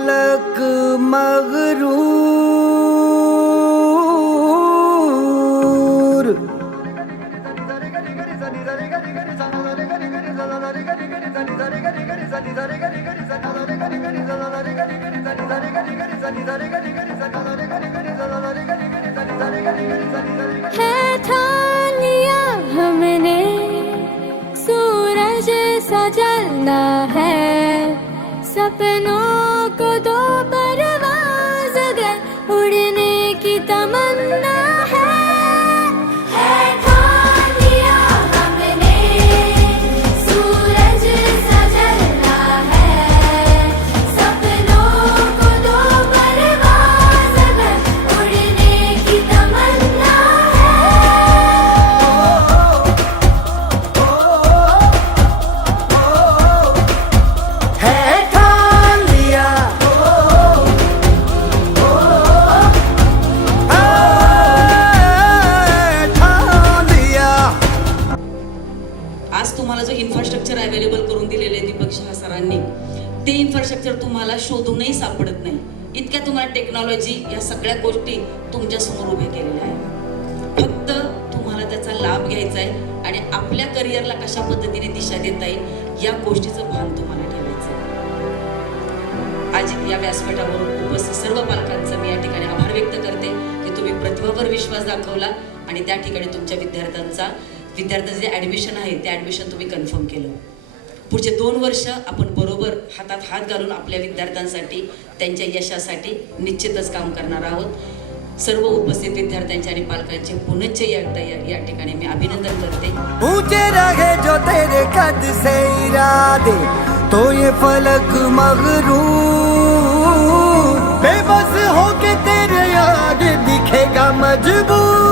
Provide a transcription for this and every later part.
फलक मगरूर। है ठान लिया हमने सूरज सा जलना है, सपनों को दो परवाज़ अगर उड़ने की तमन्ना है। ठान लिया हमने सूरज सा जलना है, सपनों को दो परवाज़ अगर उड़ने की तमन्ना है ठान लिया ठान लिया। आज तुम्हाला जो इन्फ्रास्ट्रक्चर अवेलेबल करून दिलेले आहे दीपक शहा सरांनी, ते इन्फ्रास्ट्रक्चर तुम्हाला शोधूनही सापडत नाही, इतक्या तुम्हाला टेक्नॉलॉजी या सगळ्या गोष्टी तुमच्या समोर उभ्या केलेल्या आहेत. फक्त तुम्हाला त्याचा लाभ घ्यायचा आहे आणि आपल्या करिअरला कशा पद्धतीने दिशा देता येईल या गोष्टीचं भान तुम्हाला ठेवायचं आहे. आज या व्यासपीठावर उपस्थित सर्व पालकांचा मी या ठिकाणी आभार व्यक्त करते की तुम्ही प्रतिभावर विश्वास दाखवला आणि त्या ठिकाणी तुमच्या विद्यार्थ्यांचं जे ॲडमिशन आहे ते ॲडमिशन तुम्ही कन्फर्म केलं. पुढचे 2 वर्ष आपण बरोबर हातात हात घालून आपल्या विद्यार्थ्यांसाठी त्यांच्या यशासाठी निश्चितच काम करणार आहोत. सर्व उपस्थित विद्यार्थ्यांचे आणि पालकांचे पुनश्च या ठिकाणी मी अभिनंदन करते. ऊंचे रहे जो तेरे कद से इरादे, तो ये फलक मगरूर बेबस होके तेरे आगे दिखेगा मजबूर।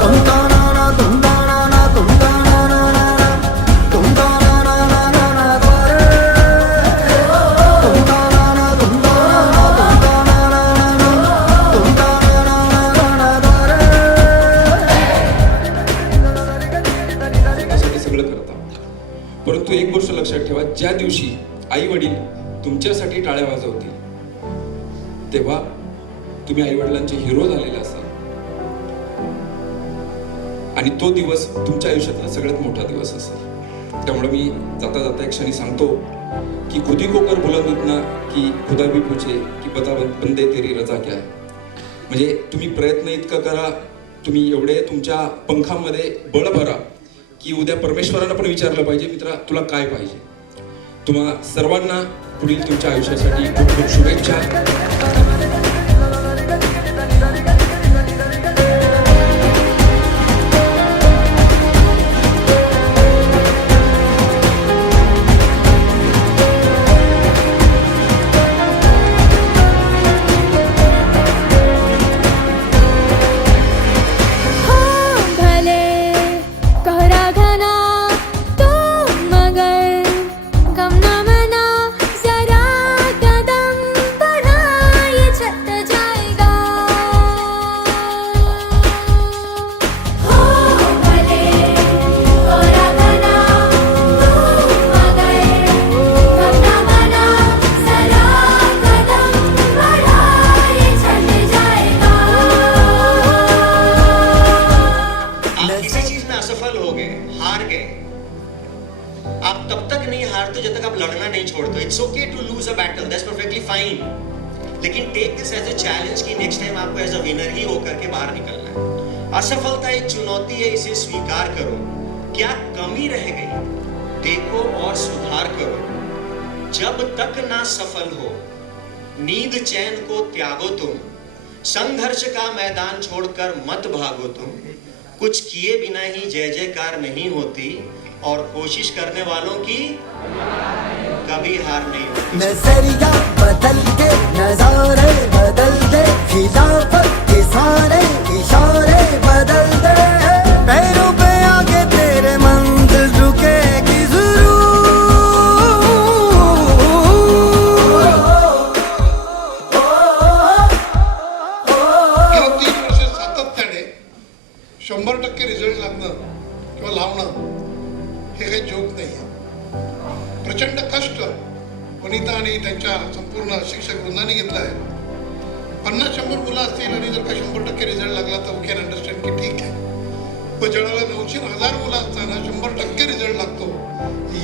तुम ताना ना तुम ताना ना तुम ताना ना ना ना तुम ताना ना ना ना ना करे। तुम ताना ना तुम ताना ना तुम ताना ना ना ना तुम ताना ना ना ना ना करे। त्यासाठी सगळं करता, परंतु एक गोष्ट लक्षात ठेवा, ज्या दिवशी आई वडील तुमच्यासाठी टाळ्या वाजवतील तेव्हा तुम्ही आई वडिलांचे हिरो झालेले असाल आणि तो दिवस तुमच्या आयुष्यातला सगळ्यात मोठा दिवस असेल. त्यामुळे मी जाता जाता एक क्षणी सांगतो की खुदी को कर बुलंद इतना की खुदा भी पूछे की बता बंदे तेरी रजा क्या है. म्हणजे तुम्ही प्रयत्न इतका करा, तुम्ही एवढे तुमच्या पंखामध्ये बळ भरा की उद्या परमेश्वराला पण विचारलं पाहिजे, मित्रा तुला काय पाहिजे. तुम्हा सर्वांना पुढील तुमच्या आयुष्यासाठी खूप खूप शुभेच्छा. आप तब तक नहीं हारते जब तक आप लड़ना नहीं छोड़ते. It's okay to lose a battle, that's perfectly fine. लेकिन take this as a challenge कि नेक्स्ट टाइम आपको एज अ विनर ही होकर के बाहर निकलना है. असफलता एक चुनौती है, इसे स्वीकार करो. क्या कमी रह गई देखो और सुधार करो. जब तक ना सफल हो नींद चैन को त्यागो तुम. संघर्ष का मैदान छोड़कर मत भागो तुम. कुछ किए बिना ही जय जयकार नहीं होती और कोशिश करने वालों की कभी हार नहीं होती. नजरिया बदल के नजारे बदल दे, खिलाफत के सारे इशारे बदल दे. पैरों पे आगे तेरे मंजिल रुकेगी जरूर. गेल्या 3 वर्ष सातत्याने 100% रिझल्ट लागणं किंवा लावणं हे काही जोक नाही आहे. प्रचंड प्रचंड कष्ट वनिता आणि त्यांच्या संपूर्ण शिक्षक वृंदाने घेतलं आहे. 50-100 मुलं असतील आणि जर का 100% रिझल्ट लागला तर वी कॅन अंडरस्टँड की ठीक आहे. पण ज्यावेळेला 900,000 मुलं असताना 100% रिझल्ट लागतो,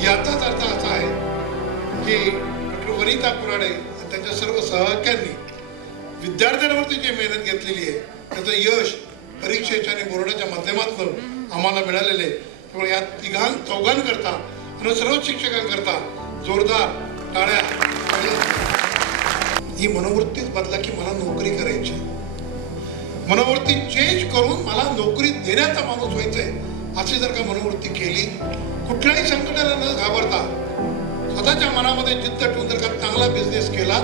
याचाच अर्थ असा आहे की डॉक्टर वनिता कुराडे आणि त्यांच्या सर्व सहकाऱ्यांनी विद्यार्थ्यांवरती जी मेहनत घेतलेली आहे त्याचं यश परीक्षेच्या आणि बोर्डाच्या माध्यमातून आम्हाला मिळालेलं आहे. त्यामुळे या चौघांकरता आणि सर्व शिक्षकांकरता जोरदार टाळ्या. ही मनोवृत्तीच बदला की मला नोकरी करायची, मनोवृत्ती चेंज करून मला नोकरी देण्याचा माणूस व्हायचंय. अशी जर का मनोवृत्ती केली, कुठल्याही संकटाला न घाबरता स्वतःच्या मनामध्ये जिद्द ठेवून जर का चांगला बिझनेस केला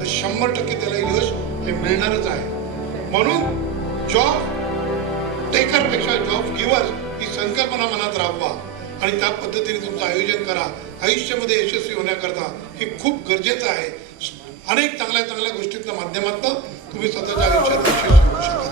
तर 100% त्याला यश हे मिळणारच आहे. म्हणून जॉब टेकरपेक्षा जॉब गिव्हर ही संकल्पना मनात राबवा आणि त्या पद्धतीने तुमचं आयोजन करा. आयुष्यामध्ये यशस्वी होण्याकरता हे खूप गरजेचं आहे. अनेक चांगल्या गोष्टींच्या माध्यमातून तुम्ही स्वतःच्या आयुष्यात यशस्वी होऊ शकाल.